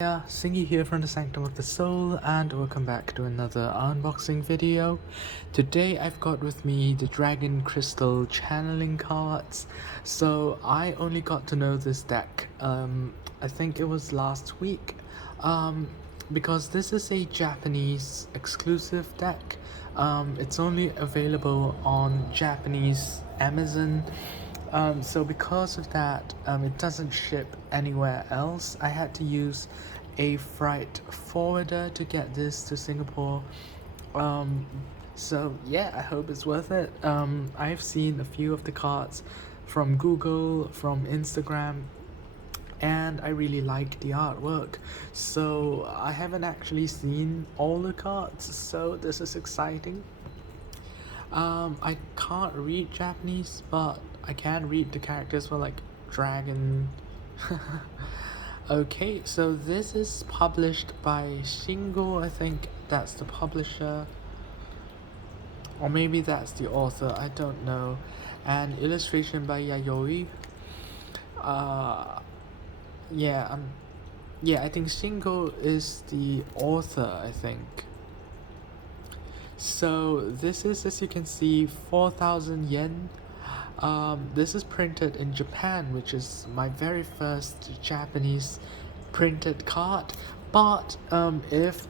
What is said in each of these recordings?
Yeah, Singy here from the Sanctum of the Soul, and welcome back to another unboxing video. Today I've got with me the Dragon Crystal channeling cards. So I only got to know this deck, I think it was last week, because this is a Japanese exclusive deck. It's only available on Japanese Amazon. So because of that, it doesn't ship anywhere else. I had to use a freight forwarder to get this to Singapore. Um, so yeah, I hope it's worth it. I've seen a few of the cards from Google, from Instagram, and I really like the artwork. So I haven't actually seen all the cards, so this is exciting. I can't read Japanese, but I can read the characters for like dragon. Okay, so this is published by Shingo, I think that's the publisher. Or maybe that's the author, I don't know. And illustration by Yayoi. Uh yeah, I think Shingo is the author, I think. So this is, as you can see, 4,000 yen. This is printed in Japan, which is my very first Japanese printed card. But if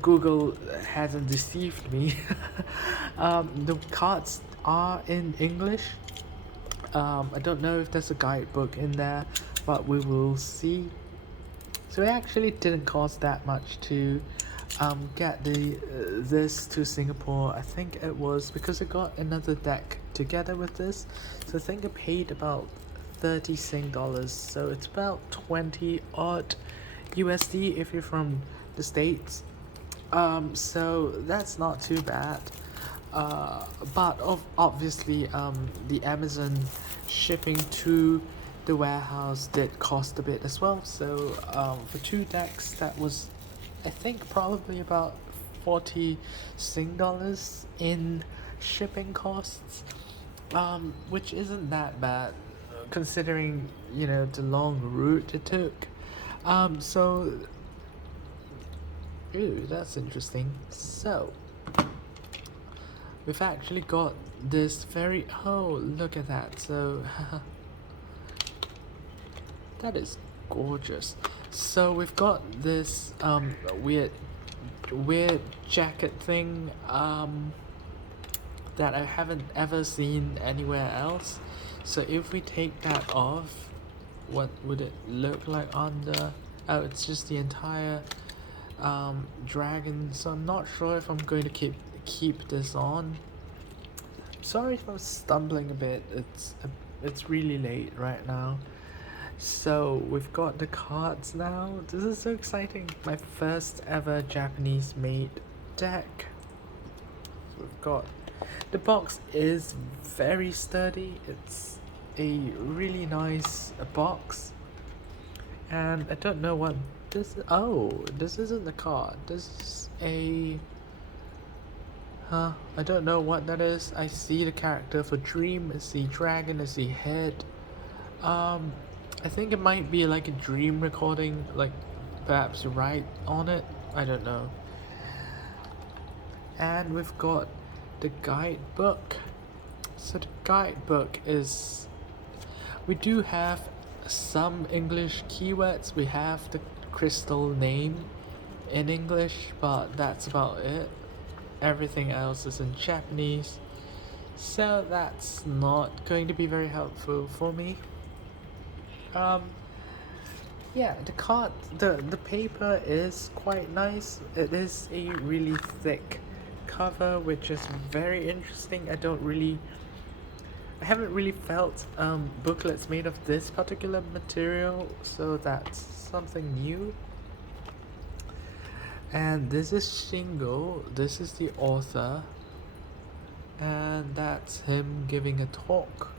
Google hasn't deceived me, the cards are in English. I don't know if there's a guidebook in there, but we will see. So it actually didn't cost that much to get this to Singapore. I think it was because I got another deck together with this, so I think I paid about 30 Sing dollars, so it's about 20 odd USD if you're from the States. So that's not too bad. But obviously the Amazon shipping to the warehouse did cost a bit as well. So for two decks, that was, I think, probably about 40 Sing dollars in shipping costs, which isn't that bad considering, you know, the long route it took. So ooh, that's interesting. So we've actually got this very, oh, look at that. So that is gorgeous. So we've got this weird jacket thing that I haven't ever seen anywhere else. So if we take that off, what would it look like on the, oh, it's just the entire dragon. So I'm not sure if I'm going to keep this on. Sorry if I'm stumbling a bit, it's really late right now. So we've got the cards now. This is so exciting. My first ever Japanese made deck. So we've got, the box is very sturdy. It's a really nice box. And I don't know what this, oh, this isn't the card. This is a, I don't know what that is. I see the character for Dream, I see Dragon, I see Head. I think it might be like a dream recording, like perhaps write on it, I don't know. And we've got the guidebook. So the guidebook is, we do have some English keywords. We have the crystal name in English, but that's about it. Everything else is in Japanese, so that's not going to be very helpful for me. Yeah, the card, the paper is quite nice. It is a really thick cover, which is very interesting. I haven't really felt booklets made of this particular material, so that's something new. And this is Shingo, this is the author, and that's him giving a talk.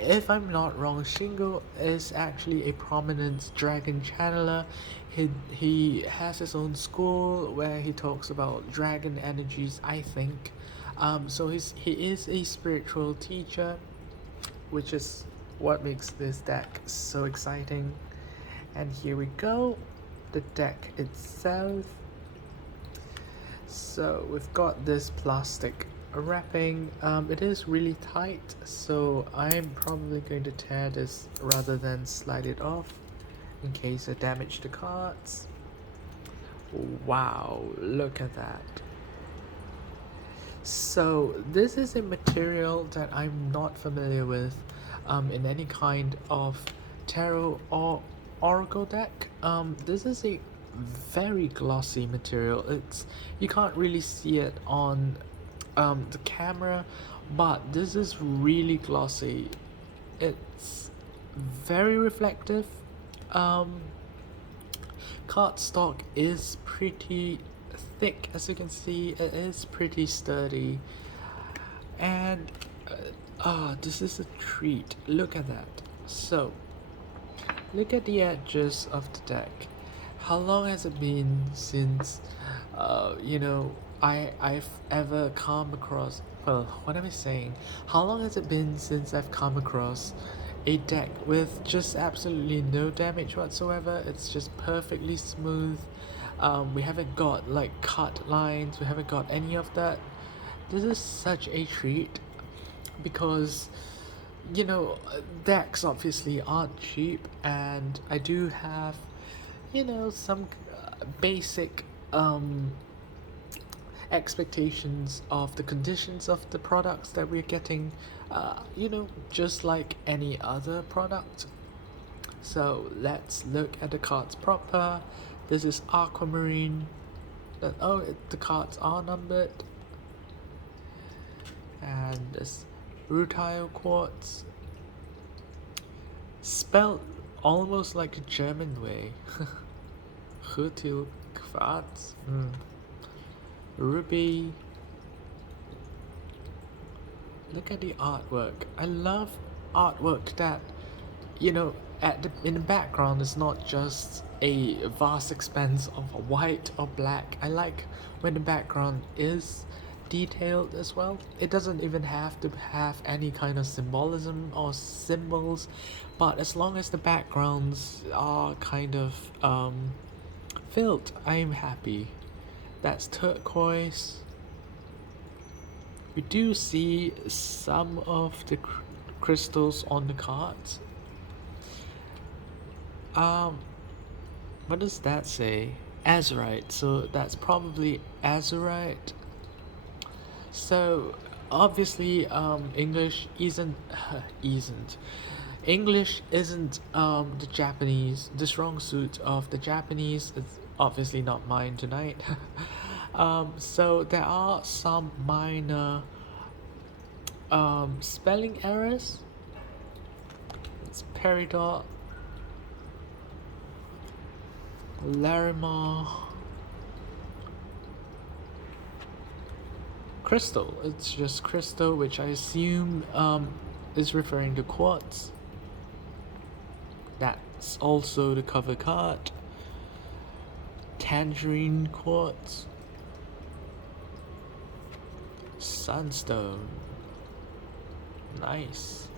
If I'm not wrong, Shingo is actually a prominent dragon channeler. He has his own school where he talks about dragon energies, I think. So he is a spiritual teacher, which is what makes this deck so exciting. And here we go. the deck itself. So we've got this plastic wrapping. It is really tight, so I'm probably going to tear this rather than slide it off in case I damage the cards. Wow, look at that. So this is a material that I'm not familiar with in any kind of tarot or oracle deck. This is a very glossy material. You can't really see it on the camera, but this is really glossy. It's very reflective. Cardstock is pretty thick, as you can see. It is pretty sturdy, and this is a treat. Look at that. So look at the edges of the deck. How long has it been since I've ever come across, well, what am I saying? How long has it been since I've come across a deck with just absolutely no damage whatsoever? It's just perfectly smooth. We haven't got like cut lines, we haven't got any of that. This is such a treat because decks obviously aren't cheap, and I do have some basic expectations of the conditions of the products that we're getting, just like any other product. So let's look at the cards proper. This is aquamarine. The cards are numbered. And this rutile quartz, spelled almost like a German way. Rutile quartz. Ruby. Look at the artwork. I love artwork that in the background is not just a vast expanse of white or black. I like when the background is detailed as well. It doesn't even have to have any kind of symbolism or symbols, but as long as the backgrounds are kind of filled, I'm happy. That's turquoise. We do see some of the crystals on the cards. What does that say? Azurite. So that's probably azurite. So obviously, English isn't English isn't the strong suit of the Japanese. It's obviously not mine tonight. So there are some minor spelling errors. It's peridot, Larimar, crystal. It's just crystal, which I assume is referring to quartz. That's also the cover card. Tangerine quartz, sunstone. Nice.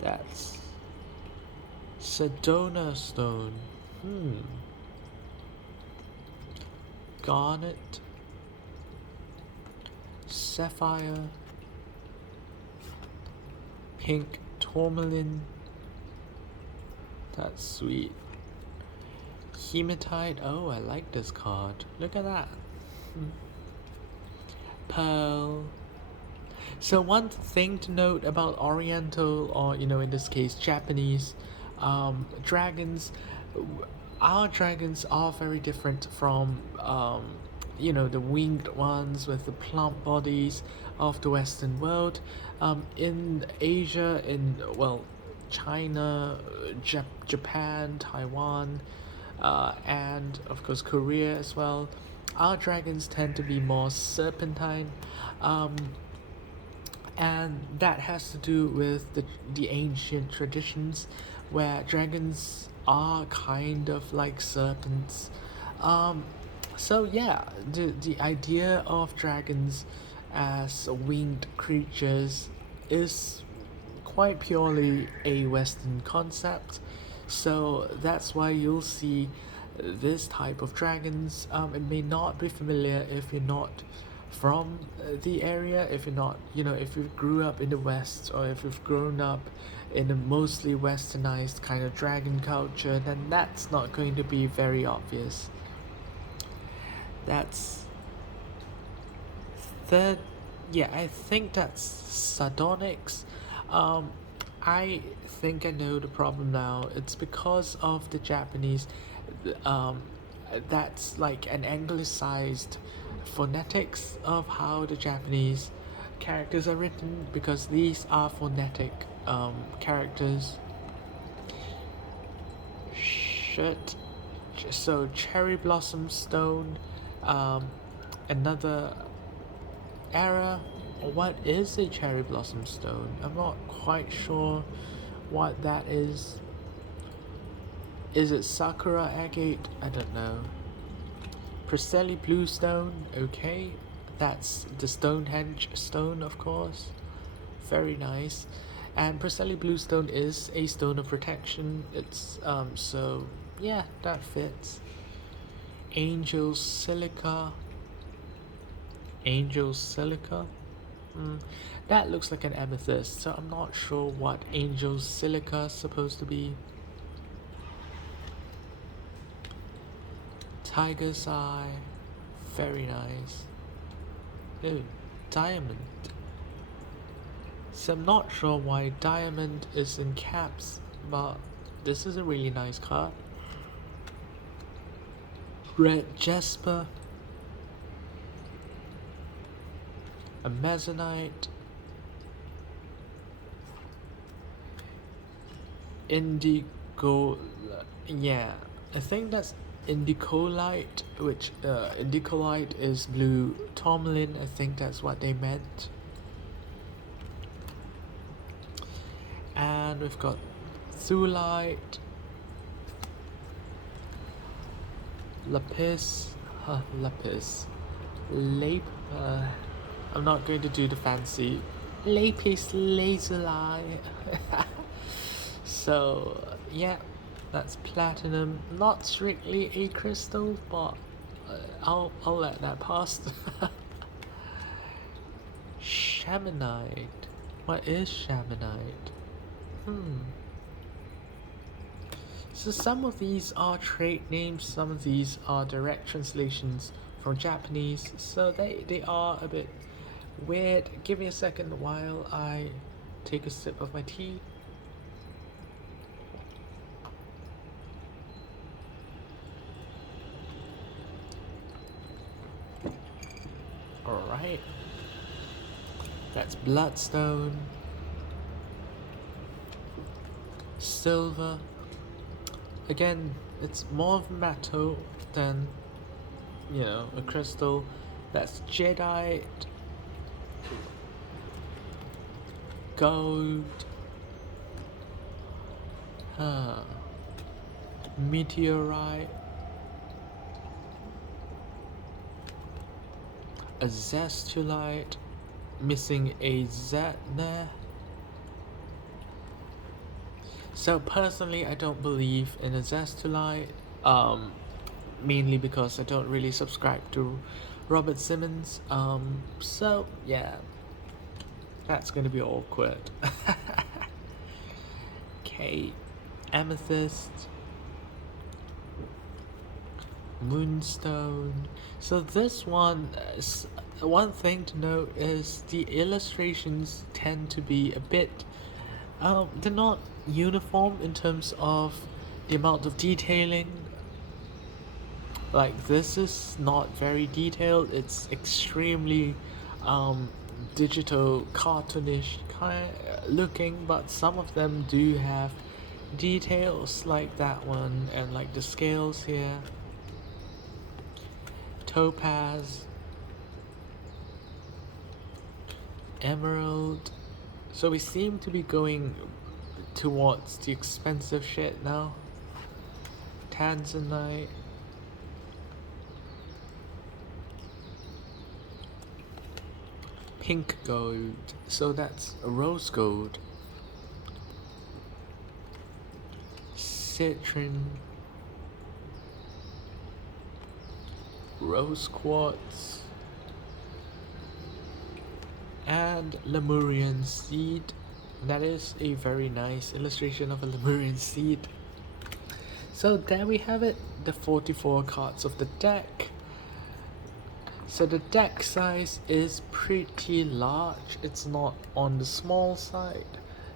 That's Sedona stone. Garnet, sapphire, pink tourmaline. That's sweet. Hematite. Oh, I like this card. Look at that. Pearl. So one thing to note about Oriental, or in this case Japanese, dragons, our dragons are very different from the winged ones with the plump bodies of the Western world. In Asia, China, Japan, Taiwan, and of course Korea as well, our dragons tend to be more serpentine, and that has to do with the ancient traditions where dragons are kind of like serpents. So yeah, the idea of dragons as winged creatures is quite purely a Western concept. So that's why you'll see this type of dragons. It may not be familiar if you're not from the area, if you're not, if you grew up in the West, or if you've grown up in a mostly westernized kind of dragon culture, then that's not going to be very obvious. That's third. Yeah, I think that's sardonyx. I think I know the problem now. It's because of the Japanese. Um, that's like an anglicized phonetics of how the Japanese characters are written, because these are phonetic characters. Shit. So cherry blossom stone, another era. What is a cherry blossom stone? I'm not quite sure what that is. Is it sakura agate? I don't know. Preseli bluestone, okay. That's the Stonehenge stone, of course. Very nice. And Preseli bluestone is a stone of protection. It's so yeah, that fits. Angel silica. Angel silica. That looks like an amethyst, so I'm not sure what angel silica is supposed to be. Tiger's eye. Very nice. Ooh, diamond. So I'm not sure why diamond is in caps, but this is a really nice card. Red jasper. Amazonite. Indigo. Yeah, I think that's indicolite, which indicolite is blue tourmaline. I think that's what they meant. And we've got thulite, lapis, I'm not going to do the fancy lapis lazuli. So yeah, that's platinum. Not strictly a crystal, but I'll let that pass. Shamanite. What is shamanite? So some of these are trade names, some of these are direct translations from Japanese, so they are a bit weird. Give me a second while I take a sip of my tea. Alright. That's bloodstone. Silver. Again, it's more of metal than, a crystal. That's jadeite. Gold. Meteorite. Azestulite. Missing a Z there. So personally, I don't believe in azestulite, mainly because I don't really subscribe to Robert Simmons. So yeah, that's gonna be awkward. Okay, amethyst, moonstone. So this one, one thing to note is the illustrations tend to be a bit, they're not uniform in terms of the amount of detailing. Like this is not very detailed, it's extremely digital cartoonish kind looking, but some of them do have details like that one, and like the scales here. Topaz, emerald. So we seem to be going towards the expensive shit now. Tanzanite. Pink gold. So that's rose gold. Citron. rose quartz, and Lemurian seed. That is a very nice illustration of a Lemurian seed. So there we have it, the 44 cards of the deck. So the deck size is pretty large, it's not on the small side.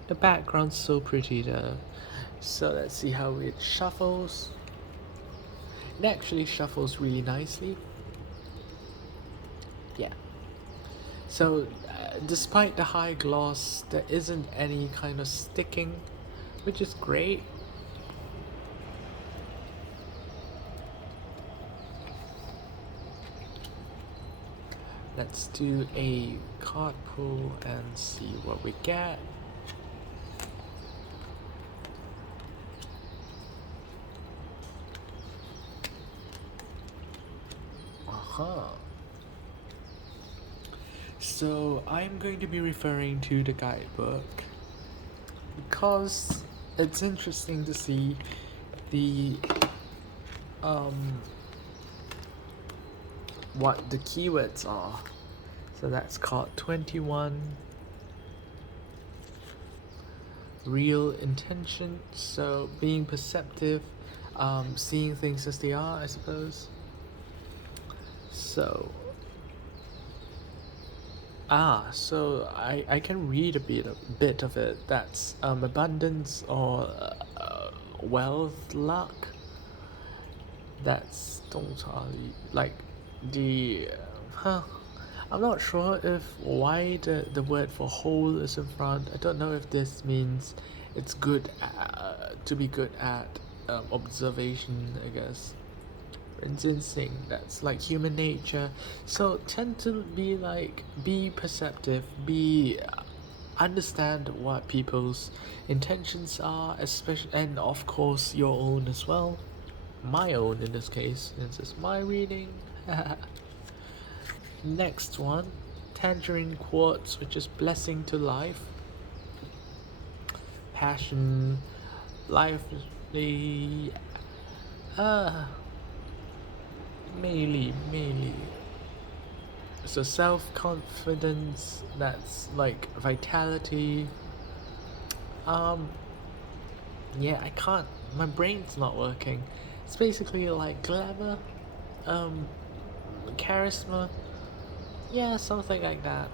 The background's so pretty though. So let's see how it shuffles. It actually shuffles really nicely. Yeah. So despite the high gloss, there isn't any kind of sticking, which is great. Let's do a card pull and see what we get. So I'm going to be referring to the guidebook because it's interesting to see the what the keywords are. So that's card 21, real intention, so being perceptive, seeing things as they are, I suppose. So so I can read a bit of it. That's abundance or wealth, luck. That's like the I'm not sure if why the word for whole is in front. I don't know if this means it's good to be good at observation, I guess. Instinct, that's like human nature. So tend to be like, be perceptive, be understand what people's intentions are, especially, and of course your own as well. My own in this case, since it's my reading. Next one, tangerine quartz, which is blessing to life, passion, lively, melee. So self-confidence, that's like vitality. Yeah, I can't, my brain's not working. It's basically like glamour, charisma, yeah, something like that.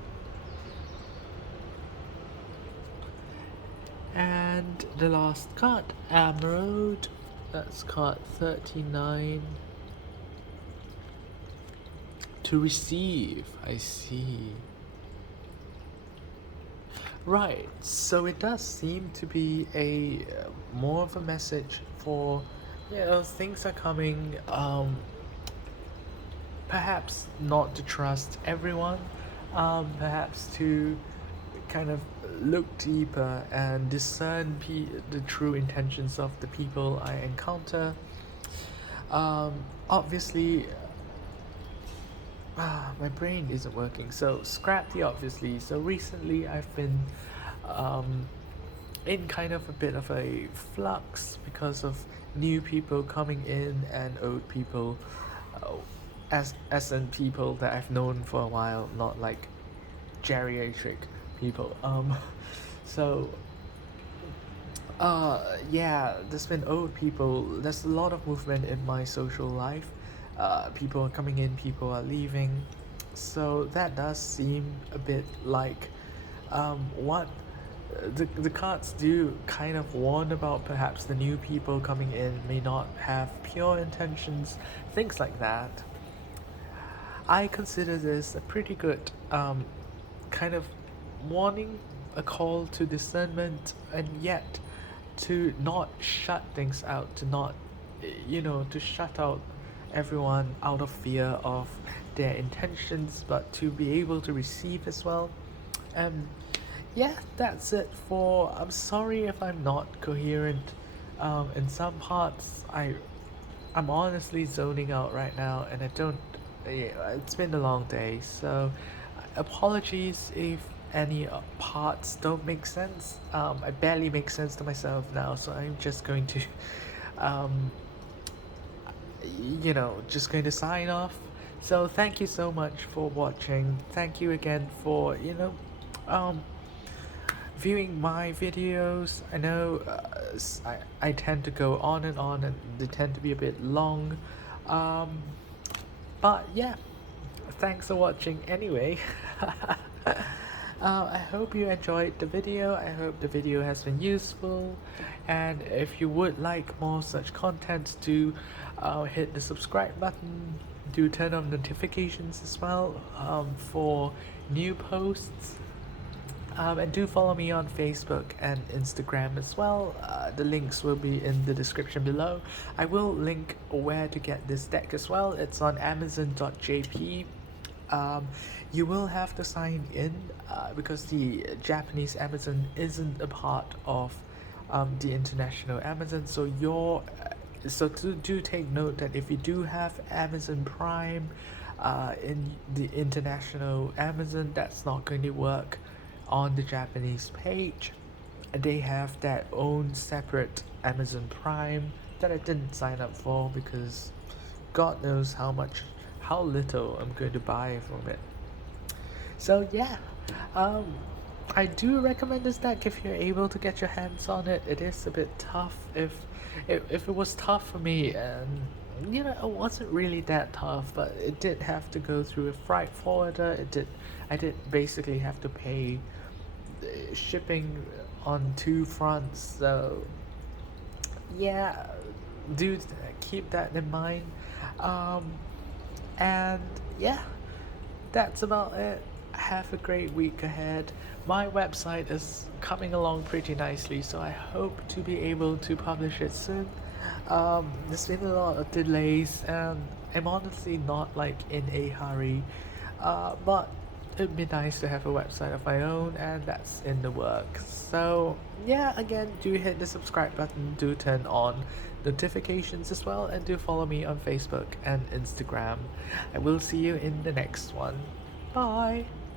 And the last card, Emerald, that's card 39. To receive, I see. Right, so it does seem to be a more of a message for, things are coming, perhaps not to trust everyone, perhaps to kind of look deeper and discern the true intentions of the people I encounter. Obviously, my brain isn't working, so scrap the obviously. So recently I've been in kind of a bit of a flux because of new people coming in and old people, as in people that I've known for a while, not like geriatric people. So yeah, there's been old people. There's a lot of movement in my social life. People are coming in, people are leaving. So that does seem a bit like what the cards do kind of warn about. Perhaps the new people coming in may not have pure intentions, things like that. I consider this a pretty good kind of warning, a call to discernment, and yet to not shut things out, to not, to shut out everyone out of fear of their intentions, but to be able to receive as well. Yeah, that's it for. I'm sorry if I'm not coherent. In some parts, I'm honestly zoning out right now, and I don't. Yeah, it's been a long day, so apologies if any parts don't make sense. I barely make sense to myself now, so I'm just going to, just going to sign off. So thank you so much for watching. Thank you again for um viewing my videos. I know I tend to go on and they tend to be a bit long, um, but yeah, thanks for watching anyway. I hope you enjoyed the video. I hope the video has been useful, and if you would like more such content, do hit the subscribe button. Do turn on notifications as well for new posts. And do follow me on Facebook and Instagram as well. The links will be in the description below. I will link where to get this deck as well. It's on amazon.jp. You will have to sign in because the Japanese Amazon isn't a part of the international Amazon. So do take note that if you do have Amazon Prime in the international Amazon, that's not going to work on the Japanese page. They have their own separate Amazon Prime that I didn't sign up for because God knows how little I'm going to buy from it. So yeah, I do recommend this deck if you're able to get your hands on it. It is a bit tough. If it was tough for me, and it wasn't really that tough, but it did have to go through a freight forwarder. I did basically have to pay shipping on 2 fronts. So yeah, do keep that in mind. And yeah, that's about it. Have a great week ahead. My website is coming along pretty nicely, so I hope to be able to publish it soon. There's been a lot of delays, and I'm honestly not like in a hurry, but it'd be nice to have a website of my own, and that's in the works. So yeah, again, do hit the subscribe button, do turn on notifications as well, and do follow me on Facebook and Instagram. I will see you in the next one. Bye.